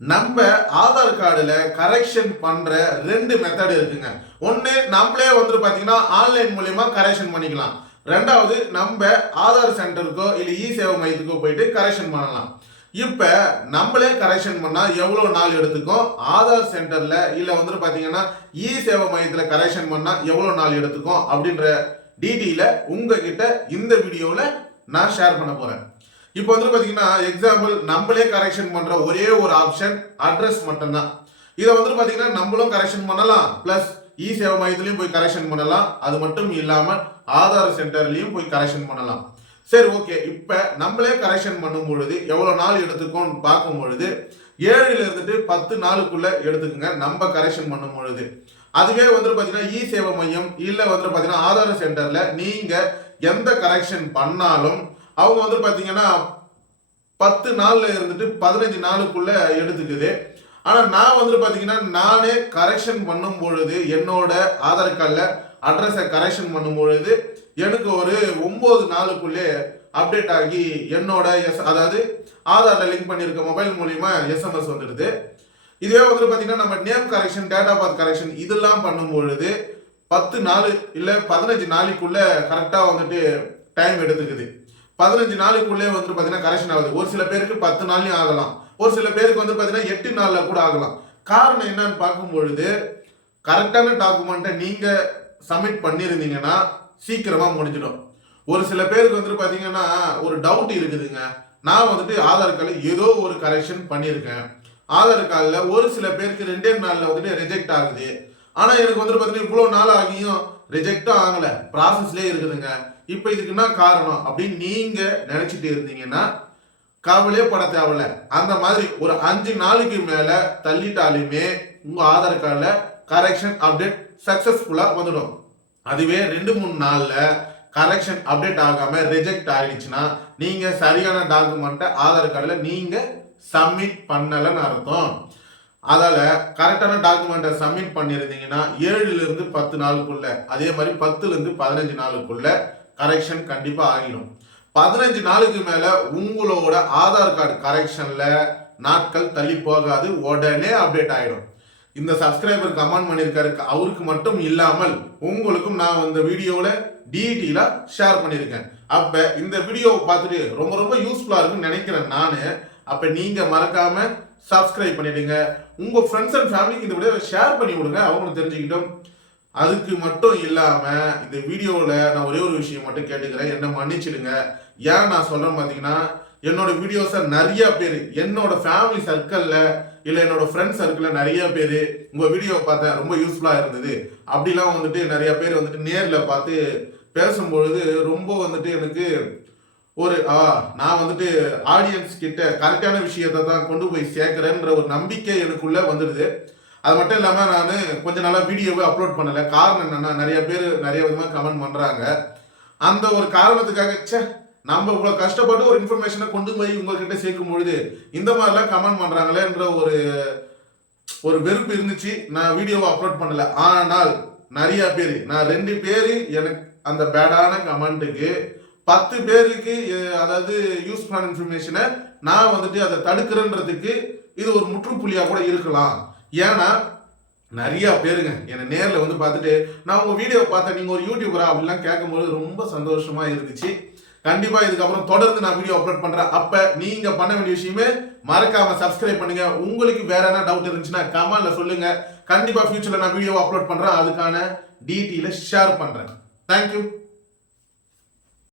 நம்ம ஆதார் கார்டில் கரெக்ஷன் பண்ணுற ரெண்டு மெத்தட் இருக்குங்க. ஒன்று நம்மளே வந்துட்டு பார்த்தீங்கன்னா ஆன்லைன் மூலயமா கரெக்ஷன் பண்ணிக்கலாம். ரெண்டாவது நம்ம ஆதார் சென்டருக்கோ இல்லை இ சேவை மையத்துக்கோ போயிட்டு கரெக்ஷன் பண்ணலாம். இப்போ நம்மளே கரெக்ஷன் பண்ணால் எவ்வளோ நாள் எடுத்துக்கும்? ஆதார் சென்டரில் இல்லை வந்துட்டு பார்த்தீங்கன்னா இ சேவை மையத்தில் கரெக்ஷன் பண்ணால் எவ்வளோ நாள் எடுத்துக்கும்? அப்படின்ற டீட்டெயில உங்ககிட்ட இந்த வீடியோவில் நான் ஷேர் பண்ண போகிறேன் இப்போ வந்து பாத்தீங்கன்னா எக்ஸாம்பிள் நம்மளே கரெக்ஷன் பண்ற ஒரே ஒரு ஆப்ஷன் அட்ரஸ் மட்டும்தான். இதை வந்து பாத்தீங்கன்னா நம்மளும் கரெக்ஷன் பண்ணலாம். பிளஸ் இ சேவை மையத்திலையும் போய் கரெக்ஷன் பண்ணலாம். அது மட்டும் இல்லாம ஆதார் சென்டர்லயும் போய் கரெக்ஷன் பண்ணலாம். சரி ஓகே இப்ப நம்மளே கரெக்ஷன் பண்ணும் பொழுது எவ்வளவு நாள் எடுத்துக்கோன்னு பார்க்கும் பொழுது ஏழுல இருந்துட்டு பத்து நாளுக்குள்ள எடுத்துக்கோங்க. நம்ம கரெக்ஷன் பண்ணும் பொழுது. அதுவே வந்து பாத்தீங்கன்னா இ சேவை மையம் இல்ல வந்து பாத்தீங்கன்னா ஆதார் சென்டர்ல நீங்க எந்த கரெக்ஷன் பண்ணாலும் அவங்க வந்து பார்த்தீங்கன்னா பத்து நாளில் இருந்துட்டு பதினஞ்சு நாளுக்குள்ள எடுத்துக்குது. ஆனால் நான் வந்து பார்த்தீங்கன்னா நானே கரெக்ஷன் பண்ணும் பொழுது என்னோட ஆதார் கார்டில் அட்ரஸை கரெக்ஷன் பண்ணும் பொழுது எனக்கு ஒரு ஒம்பது நாளுக்குள்ளே அப்டேட் ஆகி என்னோட எஸ் அதாவது ஆதாரில் லிங்க் பண்ணியிருக்க மொபைல் மூலிமா எஸ்எம்எஸ் வந்துடுது. இதுவே வந்து பார்த்தீங்கன்னா நம்ம name correction date of birth correction இதெல்லாம் பண்ணும் பொழுது பத்து நாள் இல்லை பதினஞ்சு நாளைக்குள்ளே கரெக்டாக வந்துட்டு டைம் எடுத்துக்குது. பதினஞ்சு நாளைக்குள்ளே வந்து பார்த்தீங்கன்னா கரெக்ஷன் ஆகுது. ஒரு சில பேருக்கு பத்து நாள்லயும் ஆகலாம். ஒரு சில பேருக்கு வந்து பார்த்தீங்கன்னா எட்டு நாள்ல கூட ஆகலாம். காரணம் என்னன்னு பார்க்கும் பொழுது கரெக்டான டாக்குமெண்ட்டை நீங்க சப்மிட் பண்ணியிருந்தீங்கன்னா சீக்கிரமா முடிஞ்சிடும். ஒரு சில பேருக்கு வந்துட்டு பாத்தீங்கன்னா ஒரு டவுட் இருக்குதுங்க. நான் வந்துட்டு ஆதார் கார்டில் ஏதோ ஒரு கரெக்ஷன் பண்ணியிருக்கேன். ஆதார் கார்டில் ஒரு சில பேருக்கு ரெண்டே நாளில் வந்துட்டு ரிஜெக்ட் ஆகுது. ஆனால் எனக்கு வந்துட்டு பார்த்தீங்கன்னா இவ்வளோ நாள் ஆகியும் ரிஜெக்டும் ஆகலை. ப்ராசஸ்லேயே இருக்குதுங்க. இப்போ இதுக்கு என்ன காரணம் அப்படின்னு நீங்கள் நினச்சிட்டு இருந்தீங்கன்னா கவலையே பட தேவையில்ல. அந்த மாதிரி ஒரு அஞ்சு நாளைக்கு மேலே தள்ளிட்டாலுமே உங்கள் ஆதார் கார்டில் கரெக்ஷன் அப்டேட் சக்ஸஸ்ஃபுல்லாக வந்துடும். அதுவே ரெண்டு மூணு நாளில் கரெக்ஷன் அப்டேட் ஆகாமல் ரிஜெக்ட் ஆகிடுச்சுன்னா நீங்கள் சரியான டாக்குமெண்ட்டை ஆதார் கார்டில் நீங்கள் சப்மிட் பண்ணலைன்னு அர்த்தம். அதால் கரெக்டான டாக்குமெண்ட்டை சப்மிட் பண்ணியிருந்தீங்கன்னா ஏழுலேருந்து பத்து நாளுக்குள்ளே அதே மாதிரி பத்துலேருந்து பதினஞ்சு நாளுக்குள்ளே கரெக்ஷன் கண்டிப்பாக ஆகிடும். பதினஞ்சு நாளுக்கு மேலே உங்களோட ஆதார் கார்டு கரெக்ஷனில் நாட்கள் தள்ளி போகாது உடனே அப்டேட் ஆகிடும் இந்த சப்ஸ்கிரைபர் கமெண்ட் பண்ணியிருக்காரு அவருக்கு மட்டும் இல்லாமல் உங்களுக்கும் நான் இந்த வீடியோவில் டீட்டெயிலாக ஷேர் பண்ணியிருக்கேன். அப்போ இந்த வீடியோவை பார்த்துட்டு ரொம்ப ரொம்ப யூஸ்ஃபுல்லாக இருக்குன்னு நினைக்கிறேன் நான். அப்போ நீங்கள் மறக்காம சப்ஸ்கிரைப் பண்ணிடுங்க. உங்கள் ஃப்ரெண்ட்ஸ் அண்ட் ஃபேமிலிக்கு இந்த வீடியோவை ஷேர் பண்ணி விடுங்க அவங்களும் தெரிஞ்சுக்கிட்டோம். அதுக்கு மட்டும் இல்லாமல் இந்த வீடியோவில் நான் ஒரே ஒரு விஷயம் மட்டும் கேட்டுக்கிறேன். என்னை மன்னிச்சிடுங்க. ஏன் நான் சொல்கிறேன் பார்த்தீங்கன்னா என்னோட வீடியோஸை நிறைய பேர் என்னோட ஃபேமிலி சர்க்கிளில் இல்லை என்னோட ஃப்ரெண்ட்ஸ் சர்க்கிளில் நிறைய பேர் உங்கள் வீடியோவை பார்த்தேன் ரொம்ப யூஸ்ஃபுல்லாக இருந்தது. அப்படிலாம் வந்துட்டு நிறைய பேர் வந்துட்டு நேரில் பார்த்து பேசும்பொழுது ரொம்ப வந்துட்டு எனக்கு ஒரு ஆ நான் வந்துட்டு ஆடியன்ஸ் கிட்ட கரெக்டான விஷயத்தை தான் கொண்டு போய் சேர்க்குறேன்ற ஒரு நம்பிக்கை எனக்குள்ளே வந்துடுது. அது மட்டும் இல்லாமல் நான் கொஞ்ச நாளாக வீடியோவை அப்லோட் பண்ணலை. காரணம் என்னென்னா நிறைய பேர் நிறைய விதமாக கமெண்ட் பண்ணுறாங்க அந்த ஒரு காரணத்துக்காக ச்சே நம்ம இவ்வளோ கஷ்டப்பட்டு ஒரு இன்ஃபர்மேஷனை கொண்டு போய் உங்ககிட்ட சேர்க்கும் பொழுது இந்த மாதிரிலாம் கமெண்ட் பண்ணுறாங்களேன்ற ஒரு ஒரு வெறுப்பு இருந்துச்சு. நான் வீடியோவை அப்லோட் பண்ணல. ஆனால் நிறைய பேர் நான் ரெண்டு பேர் எனக்கு அந்த பேடான கமெண்ட்டுக்கு பத்து பேருக்கு அதாவது யூஸ் பண்ண இன்ஃபர்மேஷனை நான் வந்துட்டு அதை தடுக்கிறேன்றதுக்கு இது ஒரு முற்றுப்புள்ளியாக கூட இருக்கலாம். ஏன்னா நிறைய பேருங்க என்னை நேரில் வந்து பார்த்துட்டு நான் உங்கள் வீடியோ பார்த்தேன் நீங்கள் ஒரு யூடியூபரா அப்படிலாம் கேட்கும்போது ரொம்ப சந்தோஷமா இருந்துச்சு. கண்டிப்பாக இதுக்கப்புறம் தொடர்ந்து நான் வீடியோ அப்லோட் பண்ணுறேன் அப்போ நீங்கள் பண்ண வேண்டிய விஷயமே மறக்காம சப்ஸ்கிரைப் பண்ணுங்க. உங்களுக்கு வேற என்ன டவுட் இருந்துச்சுன்னா கமெண்ட்ல சொல்லுங்க. கண்டிப்பாக ஃபியூச்சரில் நான் வீடியோ அப்லோட் பண்ணுறேன் அதுக்கான டீட்டெயிலை ஷேர் பண்ணுறேன் தேங்க்யூ